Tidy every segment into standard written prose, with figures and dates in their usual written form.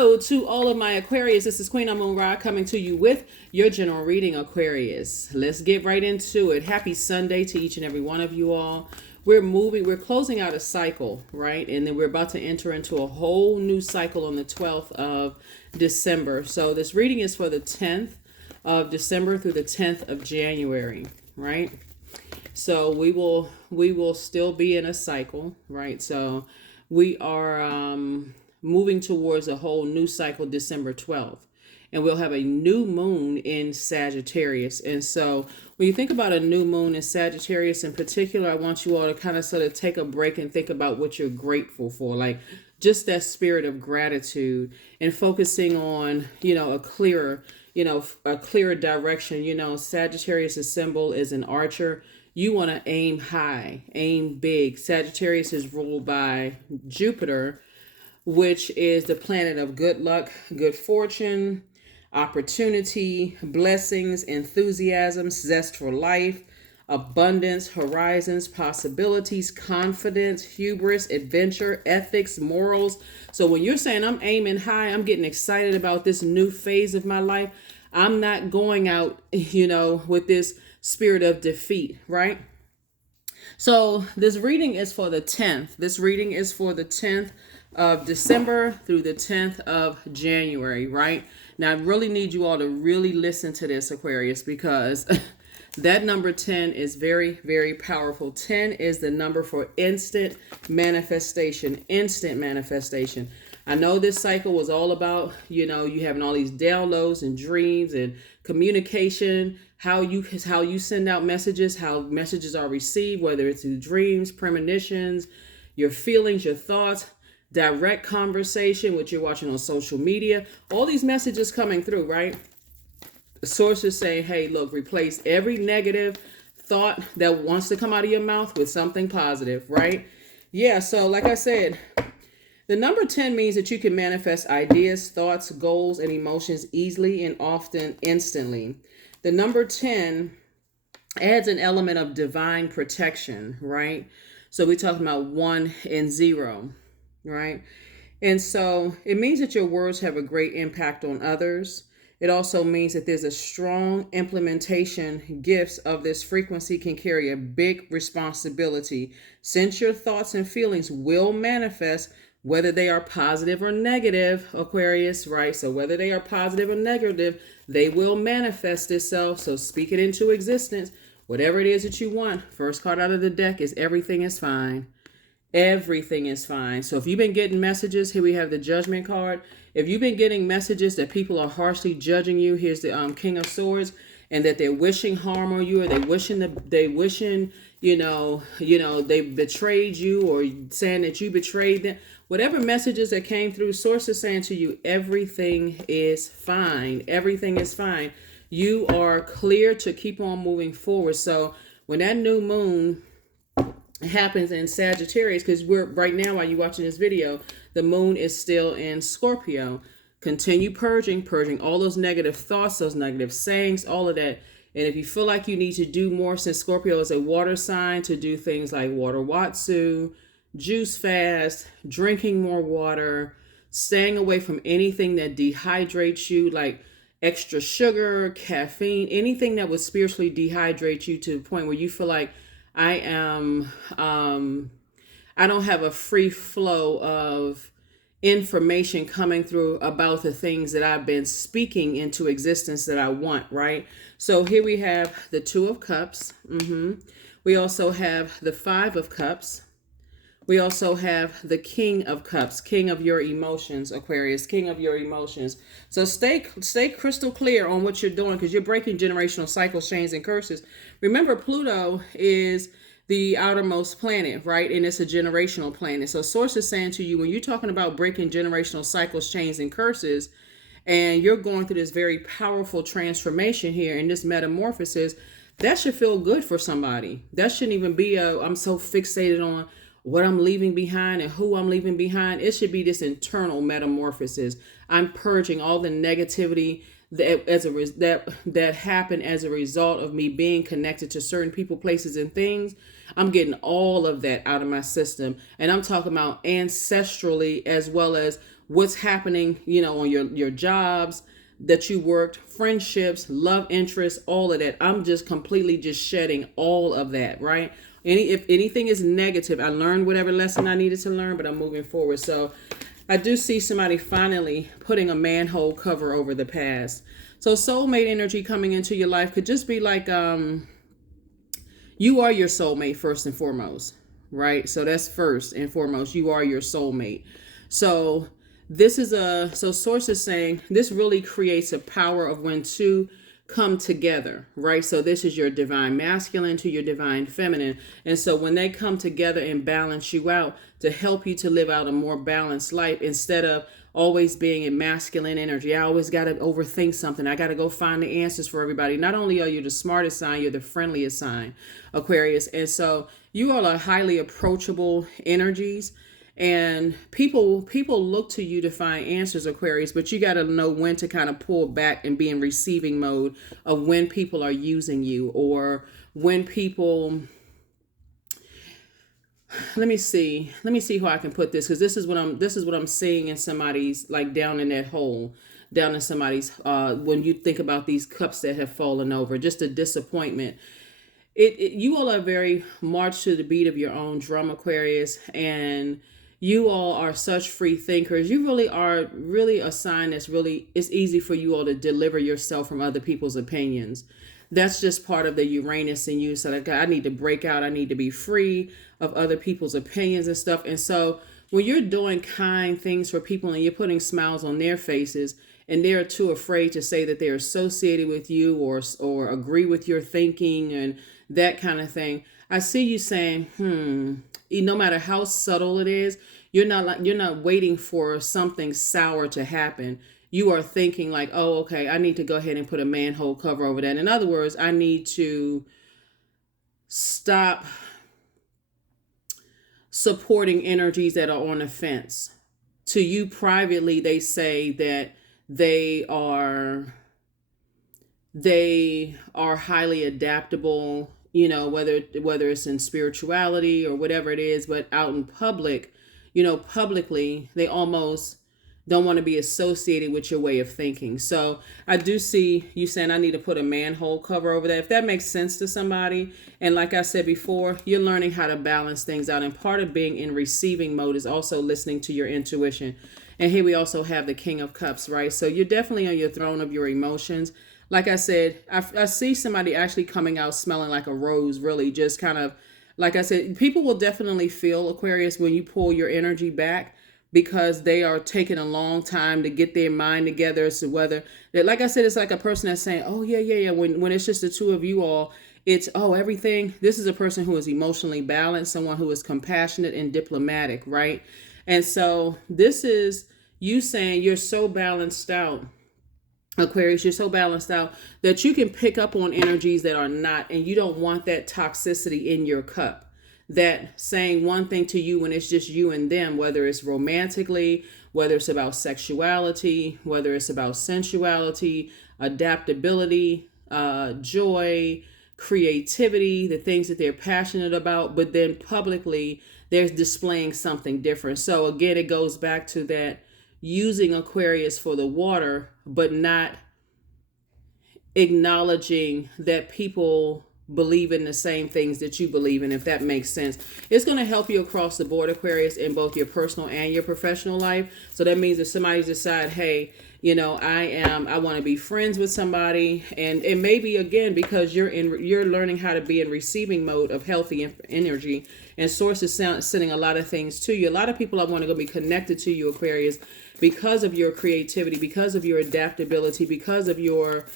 Hello to all of my Aquarius. This is Queen Amun Ra coming to you with your general reading, Aquarius. Let's get right into it. Happy Sunday to each and every one of you all. We're closing out a cycle, right? And then we're about to enter into a whole new cycle on the 12th of December. So this reading is for the 10th of December through the 10th of January, right? So we will still be in a cycle, right? So we are moving towards a whole new cycle December 12th. And we'll have a new moon in Sagittarius. And so when you think about a new moon in Sagittarius in particular, I want you all to kind of sort of take a break and think about what you're grateful for. Like just that spirit of gratitude and focusing on, a clearer direction. Sagittarius' symbol is an archer. You want to aim high, aim big. Sagittarius is ruled by Jupiter, which is the planet of good luck, good fortune, opportunity, blessings, enthusiasm, zest for life, abundance, horizons, possibilities, confidence, hubris, adventure, ethics, morals. So when you're saying I'm aiming high, I'm getting excited about this new phase of my life, I'm not going out, with this spirit of defeat, right? So this reading is for the 10th. This reading is for the 10th of December through the 10th of January, right? Now, I really need you all to really listen to this, Aquarius, because that number 10 is very, very powerful. 10 is the number for instant manifestation, instant manifestation. I know this cycle was all about, you having all these downloads and dreams and communication, how you send out messages, how messages are received, whether it's through dreams, premonitions, your feelings, your thoughts, direct conversation, what you're watching on social media, all these messages coming through, right? The sources say, hey, look, replace every negative thought that wants to come out of your mouth with something positive, right? Yeah, so like I said, the number 10 means that you can manifest ideas, thoughts, goals, and emotions easily and often instantly. The number 10 adds an element of divine protection, right? So we're talking about 1 and 0, right? And so it means that your words have a great impact on others. It also means that there's a strong implementation. Gifts of this frequency can carry a big responsibility, since your thoughts and feelings will manifest whether they are positive or negative, Aquarius, right? So whether they are positive or negative, they will manifest itself. So speak it into existence. Whatever it is that you want. First card out of the deck is everything is fine. Everything is fine. So if you've been getting messages, here we have the Judgment card. If you've been getting messages that people are harshly judging you, here's the King of Swords, and that they're wishing harm on you, or they betrayed you, or saying that you betrayed them. Whatever messages that came through, source is saying to you, everything is fine. Everything is fine. You are clear to keep on moving forward. So when that new moon happens in Sagittarius, because we're right now, while you're watching this video, the moon is still in Scorpio. Continue purging all those negative thoughts, those negative sayings, all of that. And if you feel like you need to do more, since Scorpio is a water sign, to do things like water watsu, juice fast, drinking more water, staying away from anything that dehydrates you, like extra sugar, caffeine, anything that would spiritually dehydrate you to the point where you feel like I don't have a free flow of information coming through about the things that I've been speaking into existence that I want, right? So here we have the 2 of Cups. We also have the 5 of Cups. We also have the King of Cups, King of your emotions, Aquarius, King of your emotions. So stay crystal clear on what you're doing, because you're breaking generational cycles, chains, and curses. Remember, Pluto is the outermost planet, right? And it's a generational planet. So source is saying to you, when you're talking about breaking generational cycles, chains, and curses, and you're going through this very powerful transformation here in this metamorphosis, that should feel good for somebody. That shouldn't even be I'm so fixated on what I'm leaving behind and who I'm leaving behind. It should be this internal metamorphosis. I'm purging all the negativity that happened as a result of me being connected to certain people, places, and things. I'm getting all of that out of my system. And I'm talking about ancestrally, as well as what's happening, on your jobs that you worked, friendships, love interests, all of that. I'm just completely just shedding all of that, right? If anything is negative, I learned whatever lesson I needed to learn, but I'm moving forward. So I do see somebody finally putting a manhole cover over the past. So soulmate energy coming into your life could just be like, you are your soulmate first and foremost, right? So that's first and foremost, you are your soulmate. So so source is saying this really creates a power of when two come together, right? So this is your divine masculine to your divine feminine. And so when they come together and balance you out to help you to live out a more balanced life, instead of always being in masculine energy, I always got to overthink something. I got to go find the answers for everybody. Not only are you the smartest sign, you're the friendliest sign, Aquarius. And so you all are highly approachable energies. And people look to you to find answers, Aquarius, but you got to know when to kind of pull back and be in receiving mode of when people are using you, or when people, let me see how I can put this, because this is what I'm seeing in somebody's, like, down in that hole, down in somebody's, when you think about these cups that have fallen over, just a disappointment. You all are very march to the beat of your own drum, Aquarius, and you all are such free thinkers. You really are a sign that's it's easy for you all to deliver yourself from other people's opinions. That's just part of the Uranus in you. So like, I need to break out. I need to be free of other people's opinions and stuff. And so when you're doing kind things for people and you're putting smiles on their faces, and they're too afraid to say that they're associated with you or agree with your thinking and that kind of thing, I see you saying, no matter how subtle it is, you're not waiting for something sour to happen. You are thinking like, oh, okay, I need to go ahead and put a manhole cover over that. In other words, I need to stop supporting energies that are on the fence. To you privately, they say that they are highly adaptable, whether it's in spirituality or whatever it is, but out in public, publicly, they almost don't want to be associated with your way of thinking. So I do see you saying I need to put a manhole cover over that, if that makes sense to somebody. And like I said before, you're learning how to balance things out. And part of being in receiving mode is also listening to your intuition. And here we also have the King of Cups, right? So you're definitely on your throne of your emotions. Like I said, I see somebody actually coming out smelling like a rose, really just kind of, like I said, people will definitely feel, Aquarius, when you pull your energy back, because they are taking a long time to get their mind together as to whether, like I said, it's like a person that's saying, oh, yeah. When it's just the two of you all, it's, oh, everything. This is a person who is emotionally balanced, someone who is compassionate and diplomatic, right? And so this is you saying you're so balanced out, Aquarius, you're so balanced out that you can pick up on energies that are not, and you don't want that toxicity in your cup. That saying one thing to you when it's just you and them, whether it's romantically, whether it's about sexuality, whether it's about sensuality, adaptability, joy, creativity, the things that they're passionate about, but then publicly they're displaying something different. So again, it goes back to that using Aquarius for the water, but not acknowledging that people believe in the same things that you believe in, if that makes sense. It's going to help you across the board, Aquarius, in both your personal and your professional life. So that means if somebody decide, hey, I want to be friends with somebody, and it may be again because you're learning how to be in receiving mode of healthy energy, and source is sending a lot of things to you. A lot of people are want to go be connected to you, Aquarius, because of your creativity, because of your adaptability, because of your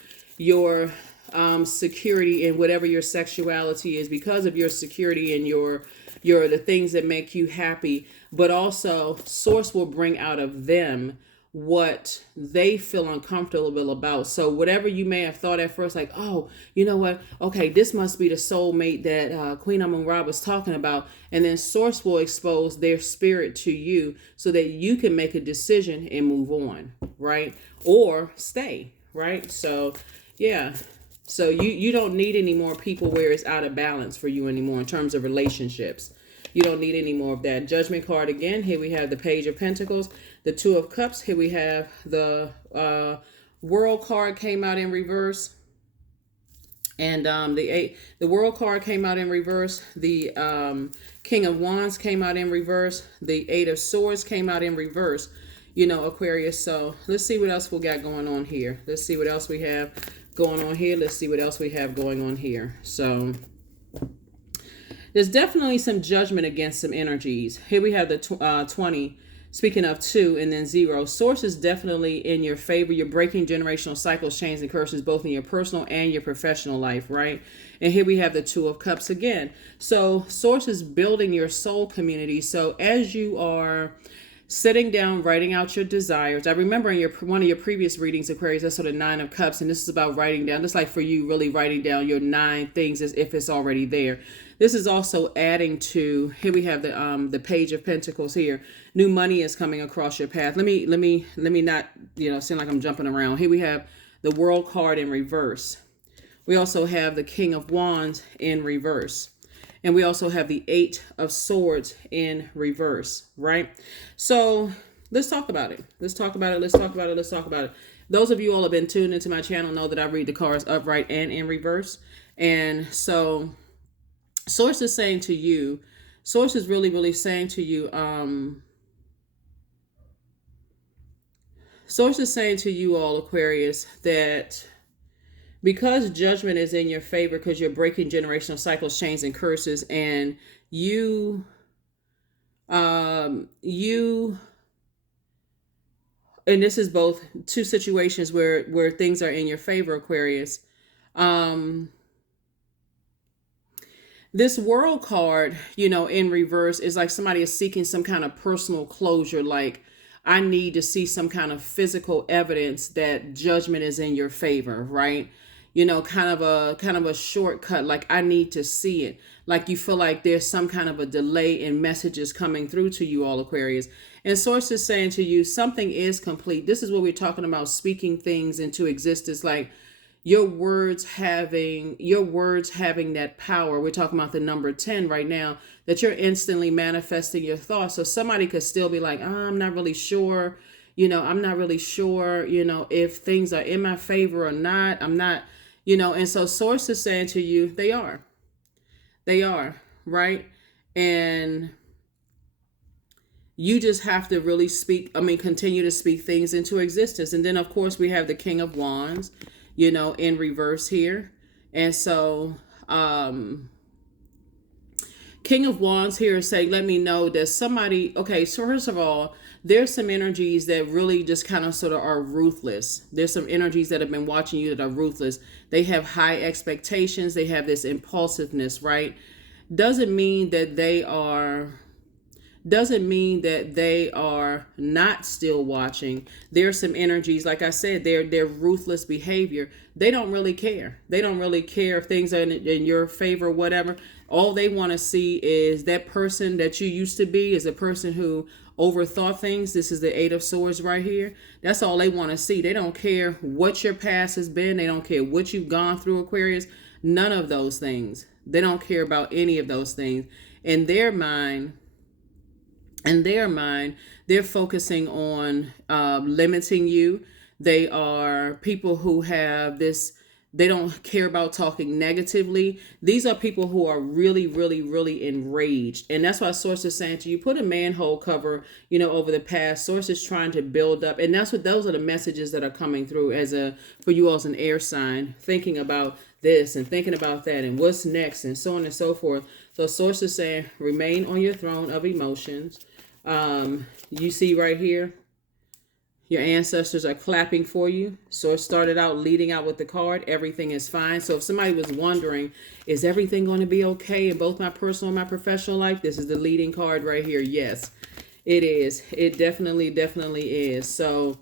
security in whatever your sexuality is, because of your security in your the things that make you happy. But also source will bring out of them what they feel uncomfortable about. So whatever you may have thought at first, like, oh, you know what? Okay, this must be the soulmate that Queen Amun Ra was talking about. And then source will expose their spirit to you so that you can make a decision and move on, right? Or stay, right? So, yeah. So you don't need any more people where it's out of balance for you anymore in terms of relationships. You don't need any more of that. Judgment card again. Here we have the Page of Pentacles. the Two of Cups. Here we have the World card came out in reverse. And the World card came out in reverse. The King of Wands came out in reverse. The Eight of Swords came out in reverse. Aquarius. So let's see what else we got going on here. Let's see what else we have going on here. Let's see what else we have going on here. So there's definitely some judgment against some energies. Here we have the 20. Speaking of 2 and then 0, source is definitely in your favor. You're breaking generational cycles, chains, and curses, both in your personal and your professional life, right? And here we have the 2 of Cups again. So source is building your soul community. So as you are sitting down, writing out your desires. I remember in one of your previous readings, Aquarius, that's sort of 9 of Cups, and this is about writing down. Just like for you, really writing down your 9 things as if it's already there. This is also adding to, here we have the Page of Pentacles here. New money is coming across your path. Let me not, seem like I'm jumping around. Here we have the World card in reverse. We also have the King of Wands in reverse. And we also have the 8 of Swords in reverse, right? So let's talk about it. Let's talk about it. Those of you all have been tuned into my channel know that I read the cards upright and in reverse. And so Source is saying to you, Source is really, really saying to you, Source is saying to you all, Aquarius, that because judgment is in your favor, because you're breaking generational cycles, chains, and curses, and and this is both 2 situations where things are in your favor, Aquarius. This World card, in reverse is like somebody is seeking some kind of personal closure. Like, I need to see some kind of physical evidence that judgment is in your favor, right? Kind of a shortcut. Like, I need to see it. Like, you feel like there's some kind of a delay in messages coming through to you all, Aquarius. And Source is saying to you, something is complete. This is what we're talking about, speaking things into existence. Like, your words having that power. We're talking about the number 10 right now, that you're instantly manifesting your thoughts. So somebody could still be like, I'm not really sure, if things are in my favor or not. I'm not, and so Source is saying to you, they are, right? And you just have to really continue to speak things into existence. And then of course we have the King of Wands, in reverse here. And so, King of Wands here is saying, let me know that somebody, okay, so first of all, there's some energies that really just kind of sort of are ruthless. There's some energies that have been watching you that are ruthless. They have high expectations. They have this impulsiveness, right? Doesn't mean that they are not still watching. There's some energies, like I said, they're ruthless behavior. They don't really care. They don't really care if things are in your favor or whatever. All they want to see is that person that you used to be is a person who overthought things. This is the 8 of Swords right here. That's all they want to see. They don't care what your past has been. They don't care what you've gone through, Aquarius. None of those things. They don't care about any of those things. In their mind, they're focusing on limiting you. They are people who have this, they don't care about talking negatively. These are people who are really, really, really enraged. And that's why Source is saying to you, put a manhole cover, over the past. Source is trying to build up. And those are the messages that are coming through for you all as an air sign, thinking about this and thinking about that and what's next and so on and so forth. So Source is saying, remain on your throne of emotions. You see right here, your ancestors are clapping for you. So it started out leading out with the card. Everything is fine. So if somebody was wondering, is everything going to be okay in both my personal and my professional life? This is the leading card right here. Yes, it is. It definitely is. So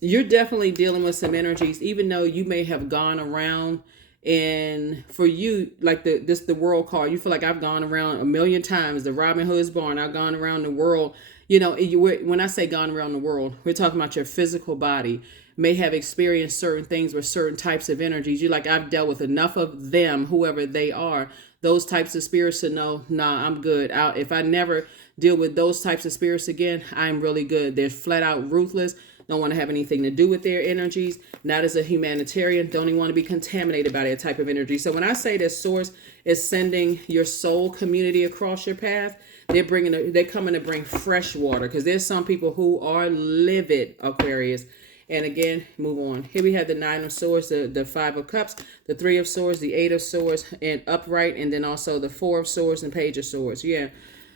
you're definitely dealing with some energies, even though you may have gone around. And for you, like the World card, you feel like I've gone around a million times. The Robin Hood's barn, I've gone around the world. When I say gone around the world, we're talking about your physical body may have experienced certain things with certain types of energies. You're like, I've dealt with enough of them, whoever they are, those types of spirits to know, nah, I'm good. If I never deal with those types of spirits again, I'm really good. They're flat out ruthless. Don't want to have anything to do with their energies. Not as a humanitarian. Don't even want to be contaminated by that type of energy. So when I say that Source is sending your soul community across your path, they're coming to bring fresh water, because there's some people who are livid, Aquarius. And again, move on. Here we have the Nine of Swords, the Five of Cups, the Three of Swords, the Eight of Swords, and upright, and then also the Four of Swords and Page of Swords. Yeah.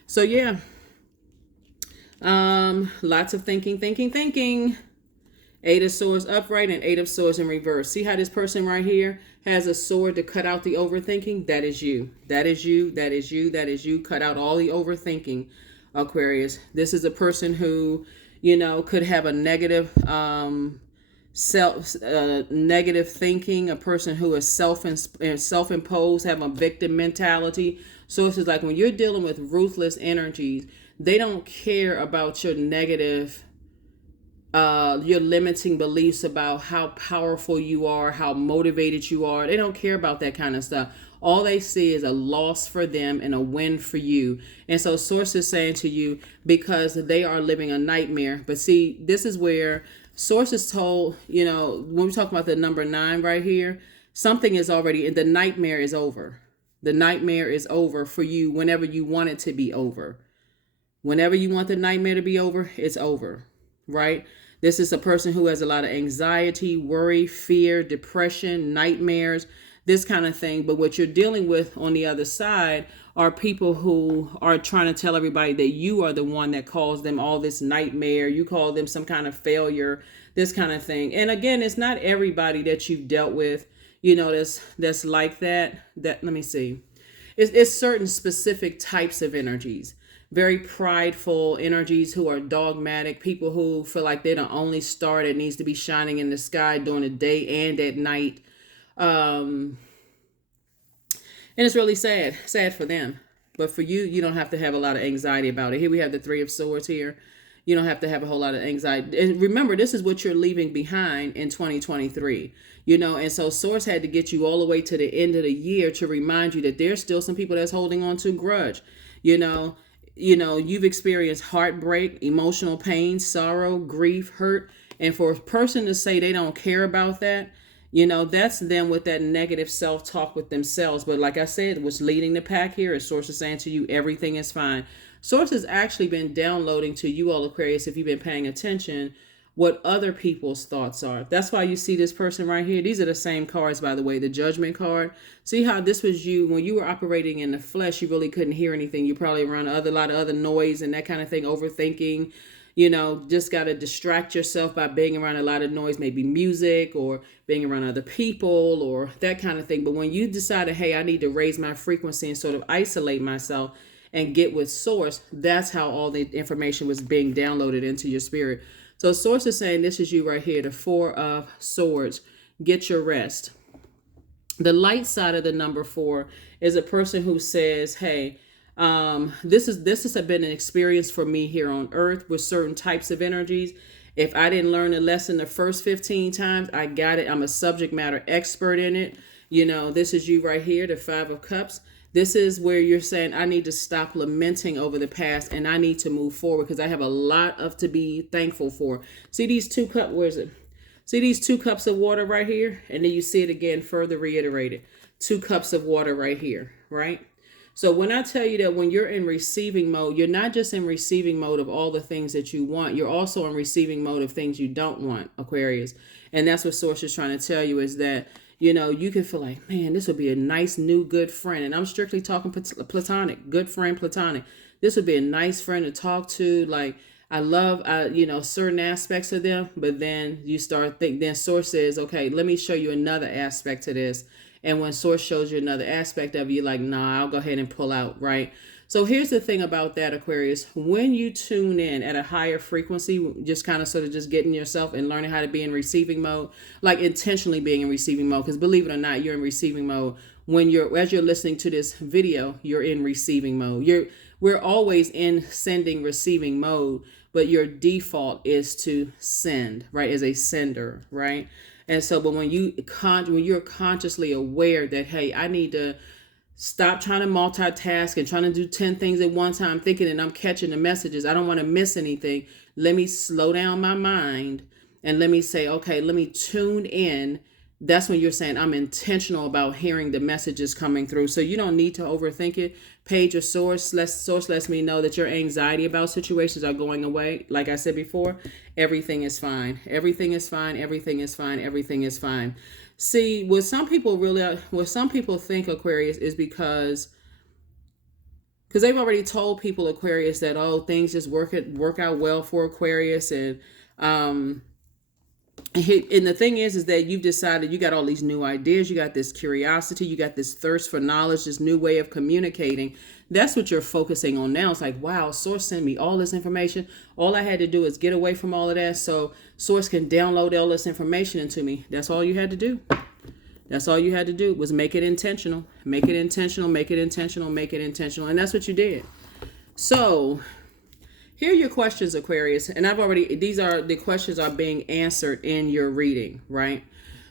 So yeah. Lots of thinking. Eight of Swords upright and Eight of Swords in reverse. See how this person right here has a sword to cut out the overthinking? That is you. That is you. That is you. That is you. Cut out all the overthinking, Aquarius. This is a person who, could have a negative negative thinking, a person who is self-imposed, have a victim mentality. So it's just like when you're dealing with ruthless energies, they don't care about your negative, your limiting beliefs about how powerful you are, how motivated you are. They don't care about that kind of stuff. All they see is a loss for them and a win for you. And so Source is saying to you, because they are living a nightmare. But see, this is where Source is told, when we talk about the number 9 right here, something is already, the nightmare is over. The nightmare is over for you whenever you want it to be over. Whenever you want the nightmare to be over, it's over, right? This is a person who has a lot of anxiety, worry, fear, depression, nightmares, this kind of thing. But what you're dealing with on the other side are people who are trying to tell everybody that you are the one that caused them all this nightmare. You call them some kind of failure, this kind of thing. And again, it's not everybody that you've dealt with, that's like that. Let me see. It's certain specific types of energies. Very prideful energies who are dogmatic, people who feel like they're the only star that needs to be shining in the sky during the day and at night. And it's really sad for them. But for you, you don't have to have a lot of anxiety about it. Here we have the Three of Swords here. You don't have to have a whole lot of anxiety. And remember, this is what you're leaving behind in 2023. And so Source had to get you all the way to the end of the year to remind you that there's still some people that's holding on to grudge. You've experienced heartbreak, emotional pain, sorrow, grief, hurt. And for a person to say they don't care about that, that's them with that negative self-talk with themselves. But like I said, what's leading the pack here is Source is saying to you, everything is fine. Source has actually been downloading to you all, Aquarius, if you've been paying attention, what other people's thoughts are. That's why you see this person right here. These are the same cards, by the way, the Judgment card. See how this was you when you were operating in the flesh. You really couldn't hear anything. You probably run a lot of other noise and that kind of thing, overthinking. Just got to distract yourself by being around a lot of noise, maybe music or being around other people or that kind of thing. But when you decided, hey, I need to raise my frequency and sort of isolate myself and get with Source, that's how all the information was being downloaded into your spirit. So Source is saying, this is you right here, the Four of Swords. Get your rest. The light side of the number 4 is a person who says, hey, this has been an experience for me here on earth with certain types of energies. If I didn't learn a lesson the first 15 times, I got it. I'm a subject matter expert in it. This is you right here, the Five of Cups. This is where you're saying, I need to stop lamenting over the past and I need to move forward because I have a lot to be thankful for. See these 2 cups, where is it? See these 2 cups of water right here? And then you see it again, further reiterated. 2 cups of water right here, right? So when I tell you that when you're in receiving mode, you're not just in receiving mode of all the things that you want. You're also in receiving mode of things you don't want, Aquarius. And that's what Source is trying to tell you is that, you can feel like, man, this would be a nice, new, good friend. And I'm strictly talking platonic, good friend, platonic. This would be a nice friend to talk to. Like, I love, certain aspects of them. But then you start thinking, then Source says, okay, let me show you another aspect to this. And when Source shows you another aspect of it, you're like, nah, I'll go ahead and pull out, right? So here's the thing about that, Aquarius. When you tune in at a higher frequency, just kind of sort of just getting yourself and learning how to be in receiving mode, like intentionally being in receiving mode, because believe it or not, you're in receiving mode. As you're listening to this video, you're in receiving mode. We're always in sending, receiving mode, but your default is to send, right? As a sender, right? And so, but when you're consciously aware that, hey, I need to Stop trying to multitask and trying to do 10 things at one time, thinking that I'm catching the messages. I don't want to miss anything. Let me slow down my mind and let me say, okay, let me tune in. That's when you're saying I'm intentional about hearing the messages coming through. So you don't need to overthink it. Page your source. Source lets me know that your anxiety about situations are going away. Like I said before, everything is fine. Everything is fine. Everything is fine. Everything is fine. See, what some people think, Aquarius, is because they've already told people, Aquarius, that, oh, things just work out well for Aquarius, and the thing is that you've decided, you got all these new ideas, you got this curiosity, you got this thirst for knowledge, this new way of communicating. That's what you're focusing on now. It's like, wow, Source sent me all this information. All I had to do is get away from all of that so Source can download all this information into me. That's all you had to do. That's all you had to do was make it intentional. Make it intentional, make it intentional, make it intentional. And that's what you did. So here are your questions, Aquarius. And the questions are being answered in your reading, right?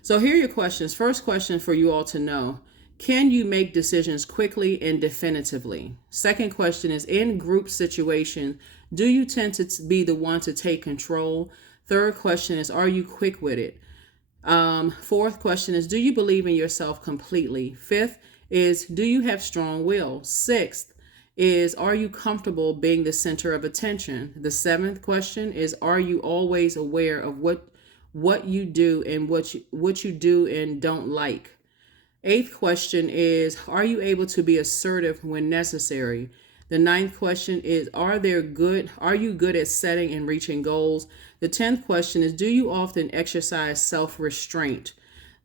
So here are your questions. First question for you all to know: can you make decisions quickly and definitively? Second question is, in group situations, do you tend to be the one to take control? Third question is, are you quick-witted? Fourth question is, do you believe in yourself completely? Fifth is, do you have strong will? Sixth is, are you comfortable being the center of attention? The seventh question is, are you always aware of what you do and what you do and don't like? Eighth question is, are you able to be assertive when necessary? The ninth question is, are you good at setting and reaching goals? The 10th question is, do you often exercise self-restraint?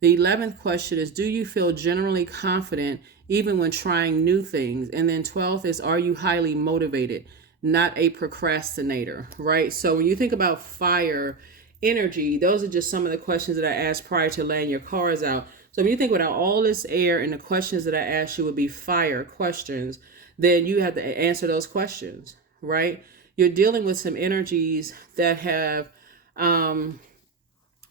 The 11th question is, do you feel generally confident even when trying new things? And then 12th is, are you highly motivated, not a procrastinator, right? So when you think about fire energy, those are just some of the questions that I asked prior to laying your cards out. So when you think about all this air and the questions that I asked you would be fire questions, then you have to answer those questions, right? You're dealing with some energies that have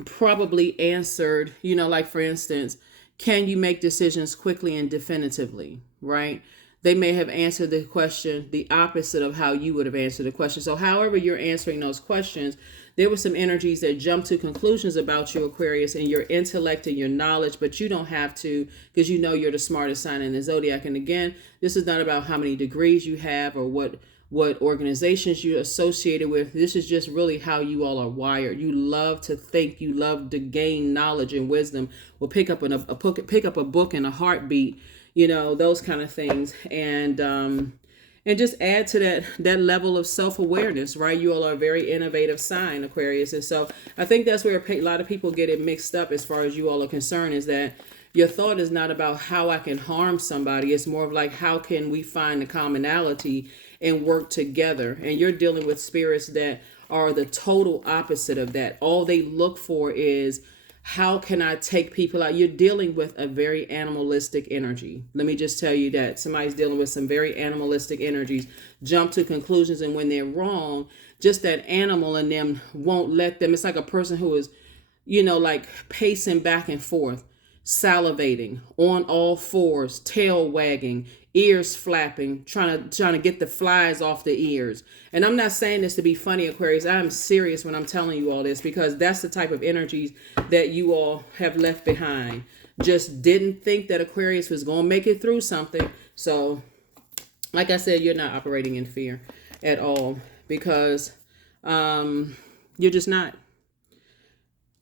probably answered, like for instance, can you make decisions quickly and definitively, right? They may have answered the question the opposite of how you would have answered the question. So however you're answering those questions, there were some energies that jumped to conclusions about you, Aquarius, and your intellect and your knowledge, but you don't have to, because you're the smartest sign in the zodiac. And again, this is not about how many degrees you have or what organizations you're associated with. This is just really how you all are wired. You love to think, you love to gain knowledge and wisdom. We'll pick up a book in a heartbeat, those kind of things. And just add to that level of self-awareness, right? You all are a very innovative sign, Aquarius. And so I think that's where a lot of people get it mixed up as far as you all are concerned, is that your thought is not about how I can harm somebody. It's more of like, how can we find the commonality and work together? And you're dealing with spirits that are the total opposite of that. All they look for is, how can I take people out? You're dealing with a very animalistic energy. Let me just tell you that. Somebody's dealing with some very animalistic energies, jump to conclusions, and when they're wrong, just that animal in them won't let them. It's like a person who is, like pacing back and forth, salivating, on all fours, tail wagging, ears flapping, trying to get the flies off the ears. And I'm not saying this to be funny, Aquarius. I'm serious when I'm telling you all this, because that's the type of energies that you all have left behind. Just didn't think that Aquarius was going to make it through something. So, like I said, you're not operating in fear at all, because you're just not.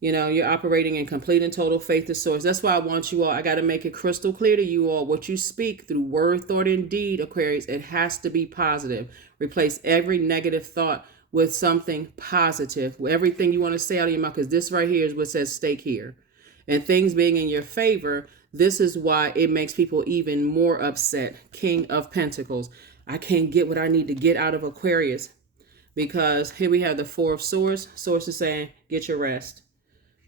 You're operating in complete and total faith to Source. That's why I want you all, I got to make it crystal clear to you all, what you speak through word, thought, and deed, Aquarius, it has to be positive. Replace every negative thought with something positive. Everything you want to say out of your mouth, because this right here is what says stake here. And things being in your favor, this is why it makes people even more upset. King of Pentacles. I can't get what I need to get out of Aquarius, because here we have the Four of Swords. Source is saying, get your rest.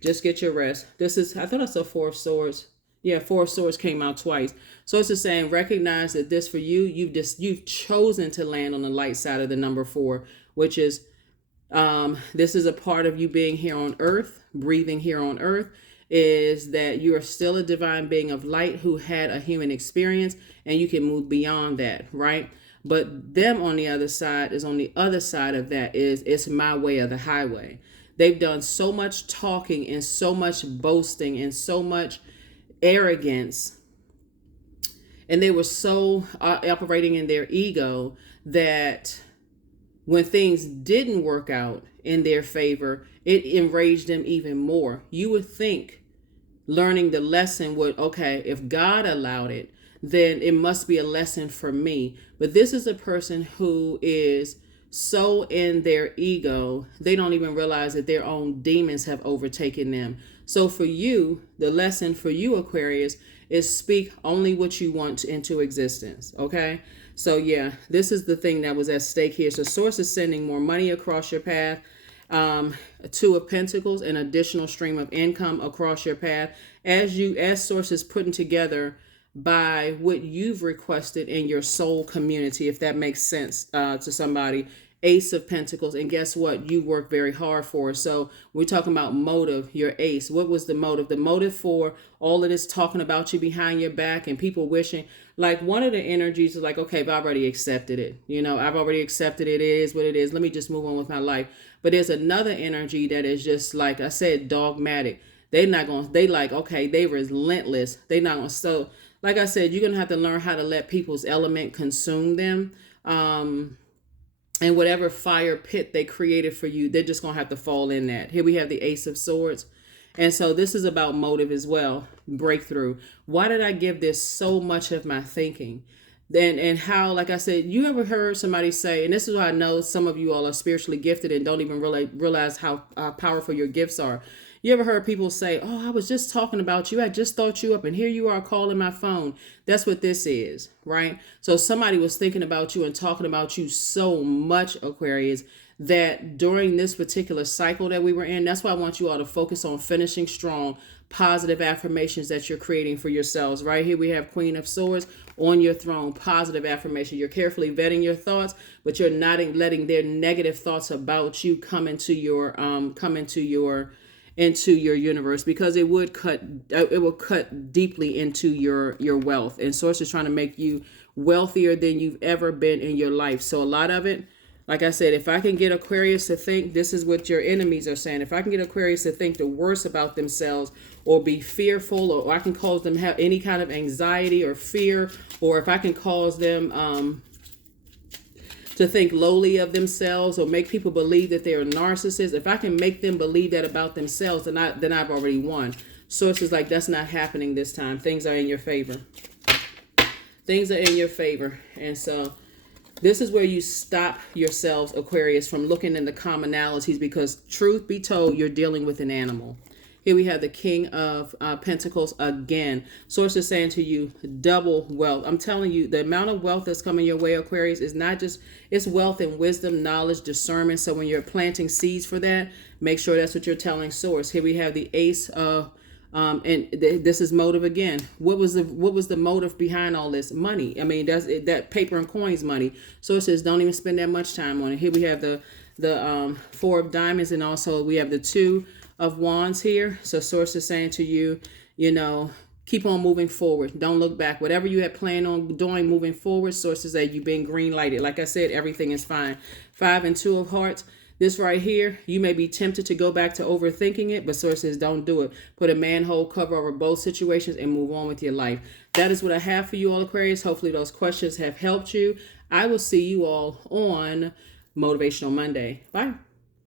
Just get your rest. I thought I saw Four of Swords. Yeah, Four of Swords came out twice. So it's just saying, recognize that this for you, you've chosen to land on the light side of the number 4, which is, this is a part of you being here on earth, breathing here on earth. is that you are still a divine being of light who had a human experience, and you can move beyond that, right? But them on the other side is on the other side of that is it's my way or the highway. They've done so much talking and so much boasting and so much arrogance, and they were so operating in their ego that when things didn't work out in their favor, it enraged them even more. You would think learning the lesson would, okay, if God allowed it, then it must be a lesson for me. But this is a person who is so in their ego, they don't even realize that their own demons have overtaken them. So for you, the lesson for you, Aquarius, is speak only what you want into existence. Okay. So yeah, this is the thing that was at stake here. So Source is sending more money across your path. Two of Pentacles, an additional stream of income across your path as Source is putting together by what you've requested in your soul community, if that makes sense to somebody. Ace of Pentacles, and guess what? You work very hard for. So we're talking about motive, your ace. What was the motive? The motive for all of this talking about you behind your back and people wishing, like one of the energies is like, okay, I've already accepted it. I've already accepted it. It is what it is. Let me just move on with my life. But there's another energy that is just, like I said, dogmatic. They like, okay, they relentless. They not going to, so like I said, you're going to have to learn how to let people's element consume them. And whatever fire pit they created for you, they're just going to have to fall in that. Here we have the Ace of Swords. And so this is about motive as well. Breakthrough. Why did I give this so much of my thinking? And how, like I said, you ever heard somebody say, and this is why I know some of you all are spiritually gifted and don't even realize how powerful your gifts are. You ever heard people say, oh, I was just talking about you. I just thought you up and here you are calling my phone. That's what this is, right? So somebody was thinking about you and talking about you so much, Aquarius, that during this particular cycle that we were in, that's why I want you all to focus on finishing strong, positive affirmations that you're creating for yourselves. Right here we have Queen of Swords on your throne, positive affirmation. You're carefully vetting your thoughts, but you're not letting their negative thoughts about you come into your universe, because it will cut deeply into your wealth. And Source is trying to make you wealthier than you've ever been in your life. So a lot of it, like I said, if I can get Aquarius to think, this is what your enemies are saying, if I can get Aquarius to think the worst about themselves or be fearful, or I can cause them have any kind of anxiety or fear, or if I can cause them to think lowly of themselves or make people believe that they're narcissists, if I can make them believe that about themselves, then I've already won. Source is like, that's not happening this time. Things are in your favor. Things are in your favor. And so this is where you stop yourselves, Aquarius, from looking in the commonalities, because truth be told, you're dealing with an animal. Here we have the King of Pentacles again. Source is saying to you, double wealth. I'm telling you, the amount of wealth that's coming your way, Aquarius, is not just, it's wealth and wisdom, knowledge, discernment. So when you're planting seeds for that, make sure that's what you're telling Source. Here we have the Ace of, this is motive again. What was the motive behind all this? Money. I mean, that's that paper and coins money. Source says, don't even spend that much time on it. Here we have the Four of Diamonds, and also we have the Two of Wands here. So Source is saying to you, keep on moving forward. Don't look back. Whatever you had planned on doing moving forward, Source is that you've been green lighted. Like I said, everything is fine. 5 and 2 of Hearts. This right here, you may be tempted to go back to overthinking it, but Source says don't do it. Put a manhole cover over both situations and move on with your life. That is what I have for you all, Aquarius. Hopefully those questions have helped you. I will see you all on Motivational Monday. Bye.